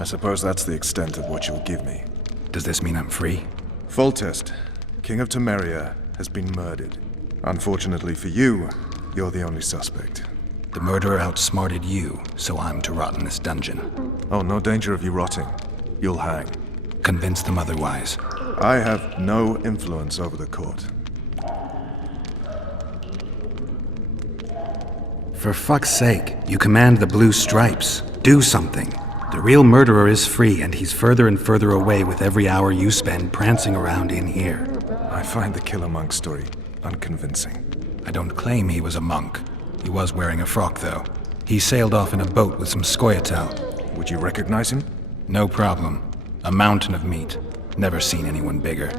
I suppose that's the extent of what you'll give me. Does this mean I'm free? Foltest, King of Temeria, has been murdered. Unfortunately for you, you're the only suspect. The murderer outsmarted you, so I'm to rot in this dungeon. Oh, no danger of you rotting. You'll hang. Convince them otherwise. I have no influence over the court. For fuck's sake, you command the blue stripes. Do something. The real murderer is free, and he's further and further away with every hour you spend prancing around in here. I find the Killer Monk story unconvincing. I don't claim he was a monk. He was wearing a frock, though. He sailed off in a boat with some Scoia'tael. Would you recognize him? No problem. A mountain of meat. Never seen anyone bigger.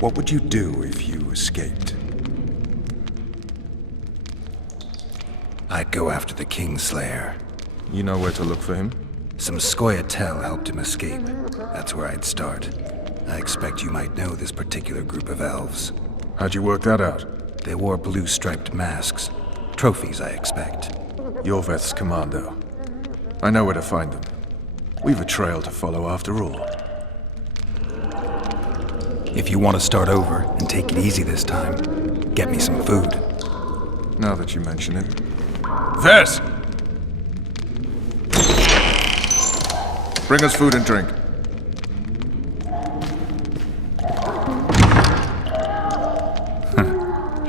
What would you do if you escaped? I'd go after the Kingslayer. You know where to look for him? Some Scoia'tael helped him escape. That's where I'd start. I expect you might know this particular group of elves. How'd you work that out? They wore blue-striped masks. Trophies, I expect. Yorveth's commando. I know where to find them. We've a trail to follow after all. If you want to start over and take it easy this time, get me some food. Now that you mention it. Vess! Bring us food and drink.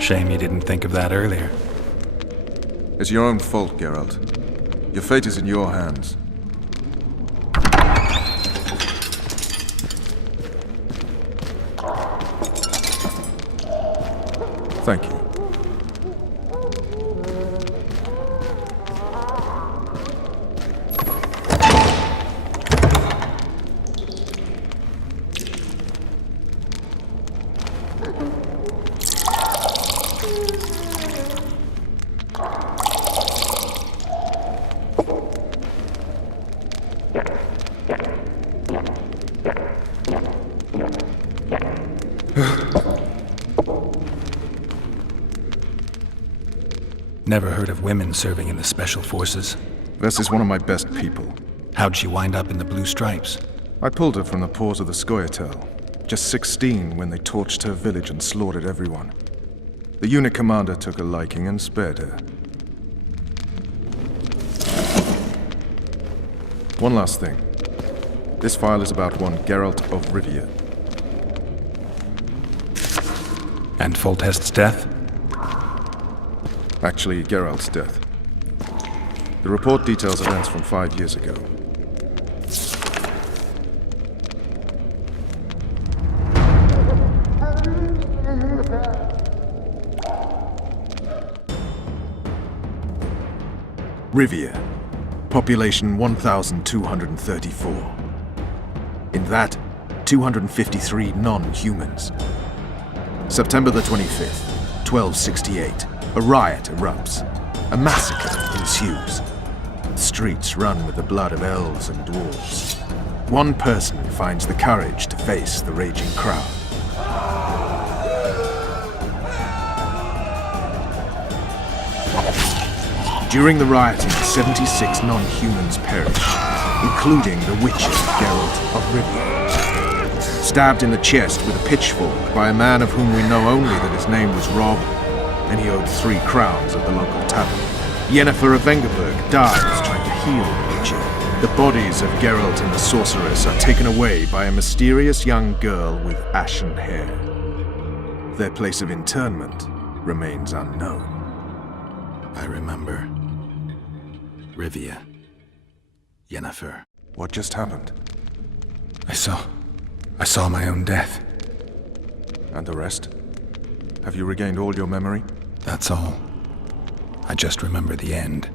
Shame you didn't think of that earlier. It's your own fault, Geralt. Your fate is in your hands. Thank you. Never heard of women serving in the Special Forces. Vess is one of my best people. How'd she wind up in the Blue Stripes? I pulled her from the paws of the Scoia'tael. Just 16 when they torched her village and slaughtered everyone. The unit commander took a liking and spared her. One last thing. This file is about one Geralt of Rivia. And Foltest's death? Actually, Geralt's death. The report details events from 5 years ago. Rivia. Population 1,234. In that, 253 non-humans. September the 25th, 1268. A riot erupts. A massacre ensues. The streets run with the blood of elves and dwarves. One person finds the courage to face the raging crowd. During the rioting, 76 non-humans perished, including the witcher Geralt of Rivia. Stabbed in the chest with a pitchfork by a man of whom we know only that his name was Rob, and he owed 3 crowns at the local tavern. Yennefer of Vengerberg dies trying to heal the witcher. The bodies of Geralt and the sorceress are taken away by a mysterious young girl with ashen hair. Their place of interment remains unknown. I remember. Rivia. Yennefer. What just happened? I saw my own death. And the rest? Have you regained all your memory? That's all. I just remember the end.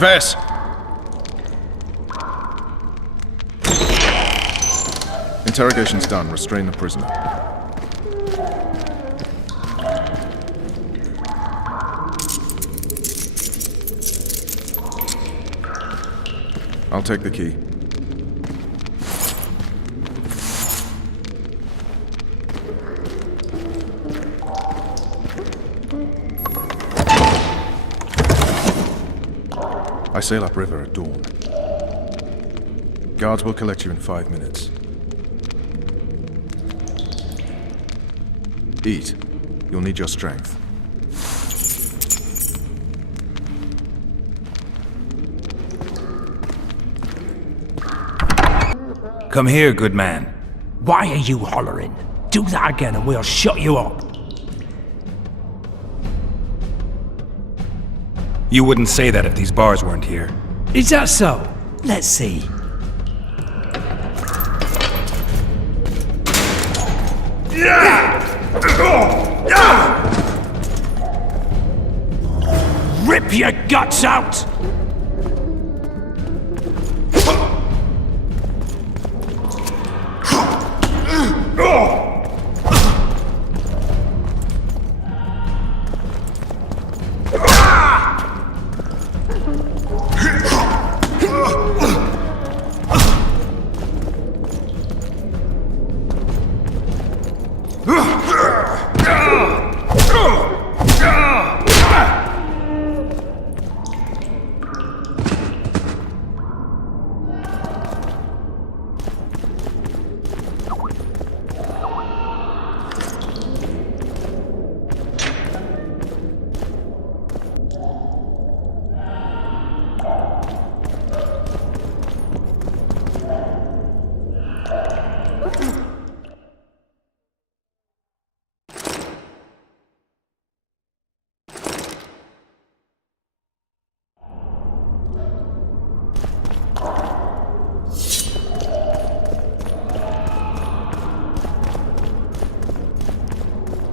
Vess! Interrogation's done. Restrain the prisoner. I'll take the key. I sail upriver at dawn. Guards will collect you in 5 minutes. Eat. You'll need your strength. Come here, good man. Why are you hollering? Do that again and we'll shut you up. You wouldn't say that if these bars weren't here. Is that so? Let's see. Rip your guts out!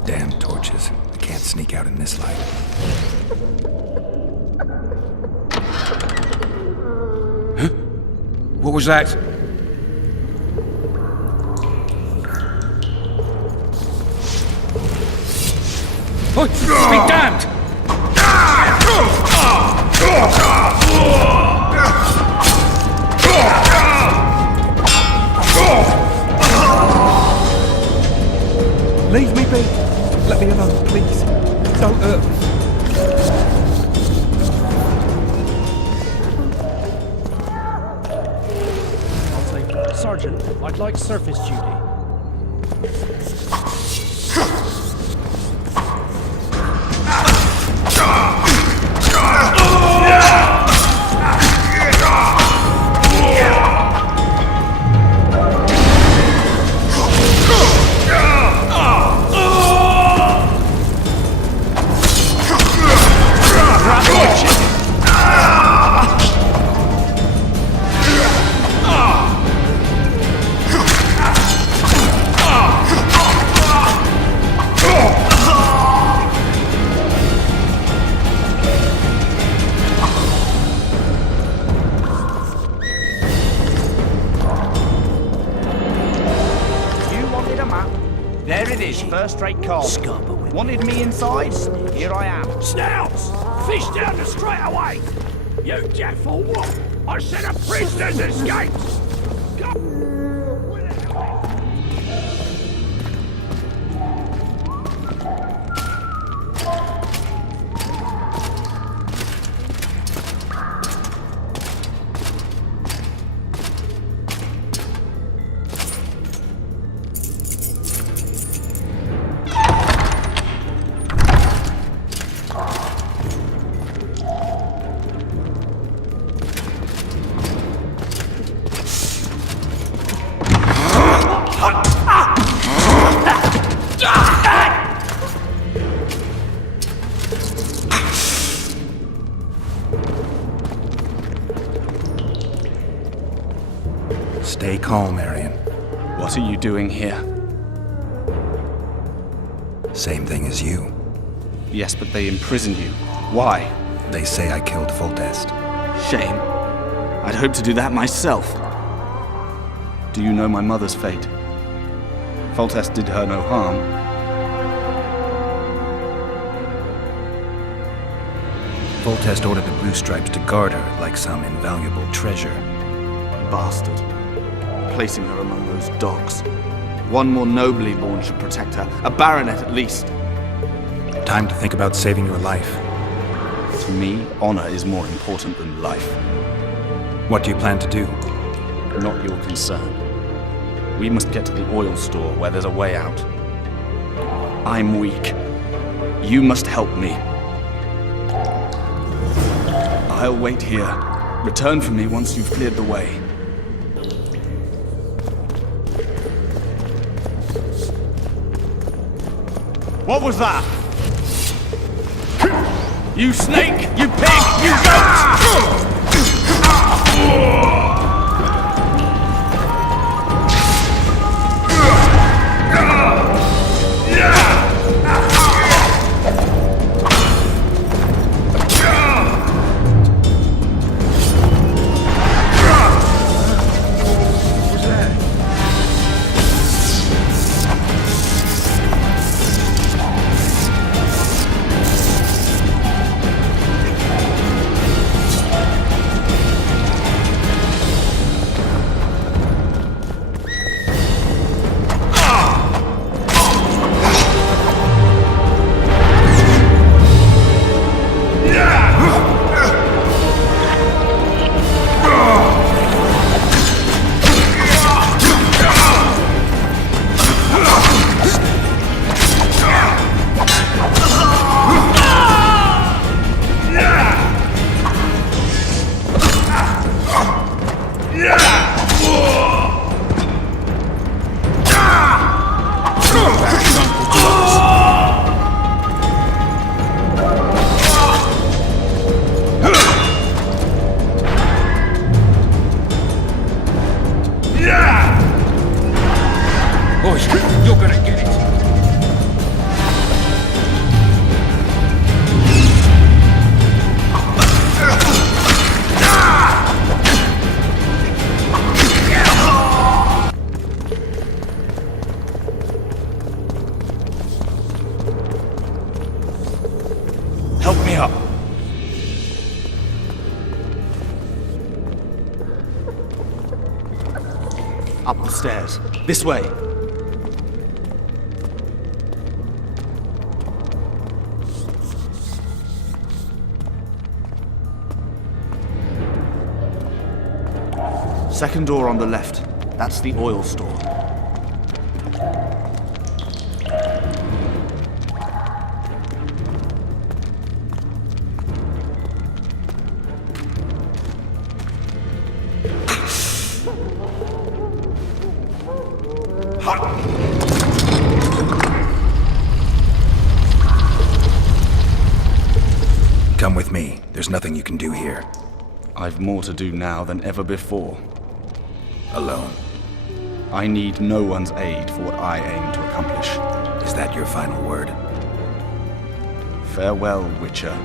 Damn torches. I can't sneak out in this light. Huh? What was that? Oh, be damned! Leave me be. Let me alone, please. Don't hurt me. I'll take it. Sergeant, I'd like surface duty. There it is, first-rate call. Scarborough. Wanted me inside? Here I am. Snouts! Fish down the straight away! You deaf or what? I said a prisoner's escaped! Stay calm, Arian. What are you doing here? Same thing as you. Yes, but they imprisoned you. Why? They say I killed Foltest. Shame. I'd hoped to do that myself. Do you know my mother's fate? Foltest did her no harm. Foltest ordered the Blue Stripes to guard her like some invaluable treasure. bastard, placing her among those dogs. One more nobly born should protect her, a baronet at least. Time to think about saving your life. To me, honor is more important than life. What do you plan to do? Not your concern. We must get to the oil store where there's a way out. I'm weak. You must help me. I'll wait here. Return for me once you've cleared the way. What was that? You snake! You pig! You goat! You're gonna get it. Help me up. Up the stairs. This way. Second door on the left. That's the oil store. Come with me. There's nothing you can do here. I've more to do now than ever before. Alone. I need no one's aid for what I aim to accomplish. Is that your final word? Farewell, Witcher.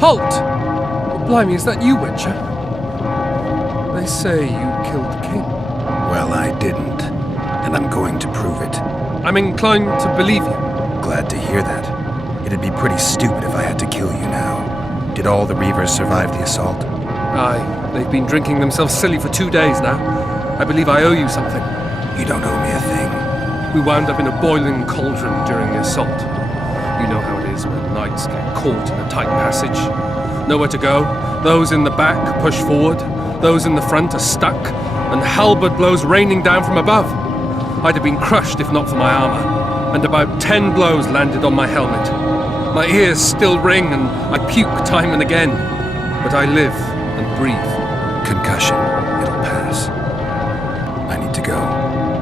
Halt! Oh, blimey, is that you, Witcher? They say you killed the king. Well, I didn't. And I'm going to prove it. I'm inclined to believe you. Glad to hear that. It'd be pretty stupid if I had to kill you now. Did all the Reavers survive the assault? Aye, they've been drinking themselves silly for 2 days now. I believe I owe you something. You don't owe me a thing. We wound up in a boiling cauldron during the assault. You know how it is when knights get caught in a tight passage. Nowhere to go. Those in the back push forward. Those in the front are stuck. And halberd blows raining down from above. I'd have been crushed if not for my armor. And about 10 blows landed on my helmet. My ears still ring and I puke time and again. But I live, and breathe. Concussion. It'll pass. I need to go.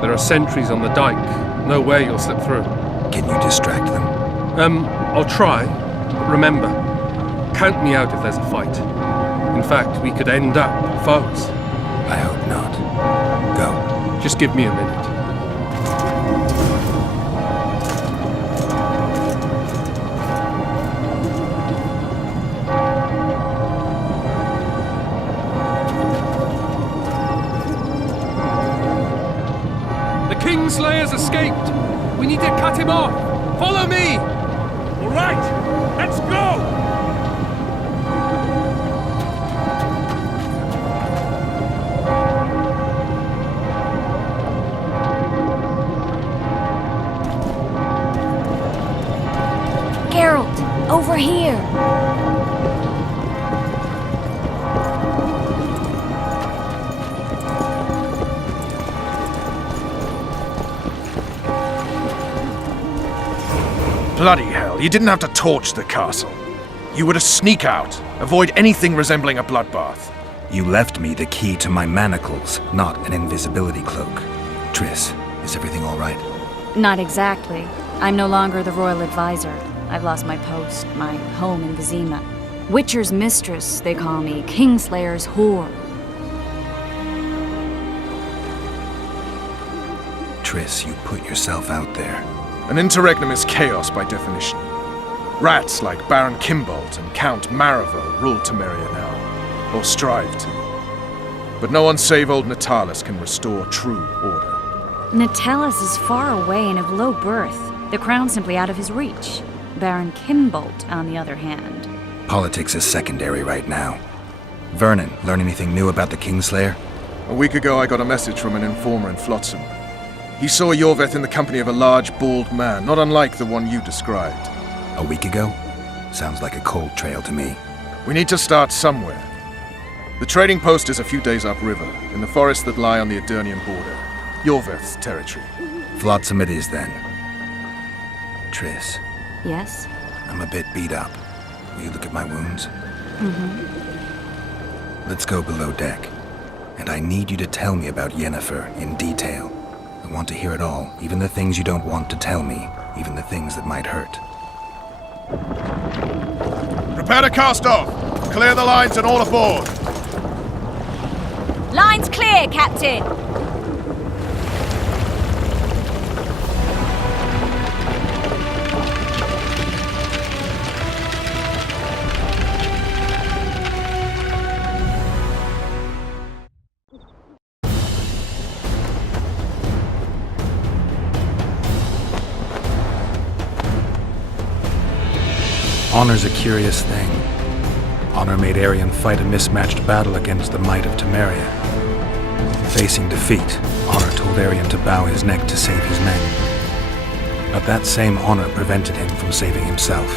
There are sentries on the dike. No way you'll slip through. Can you distract them? I'll try. But remember, count me out if there's a fight. In fact, we could end up foes. I hope not. Go. Just give me a minute. The Kingslayer's escaped! We need to cut him off! Follow me! All right, let's go! Geralt, over here! Bloody hell, you didn't have to torch the castle. You were to sneak out, avoid anything resembling a bloodbath. You left me the key to my manacles, not an invisibility cloak. Triss, is everything all right? Not exactly. I'm no longer the royal advisor. I've lost my post, my home in Vizima. Witcher's mistress, they call me. Kingslayer's whore. Triss, you put yourself out there. An interregnum is chaos by definition. Rats like Baron Kimbolt and Count Marival rule Temeria now, or strive to. But no one save old Natalis can restore true order. Natalis is far away and of low birth. The crown's simply out of his reach. Baron Kimbolt, on the other hand. Politics is secondary right now. Vernon, learn anything new about the Kingslayer? A week ago I got a message from an informer in Flotsam. He saw Yorveth in the company of a large, bald man, not unlike the one you described. A week ago? Sounds like a cold trail to me. We need to start somewhere. The trading post is a few days upriver, in the forests that lie on the Adernian border. Yorveth's territory. Flotsam it is then. Triss, Yes? I'm a bit beat up. Will you look at my wounds? Let's go below deck. And I need you to tell me about Yennefer in detail. I want to hear it all, even the things you don't want to tell me, even the things that might hurt. Prepare to cast off! Clear the lines and all aboard! Line's clear, Captain! Honor's a curious thing. Honor made Arion fight a mismatched battle against the might of Temeria. Facing defeat, Honor told Arion to bow his neck to save his men. But that same honor prevented him from saving himself.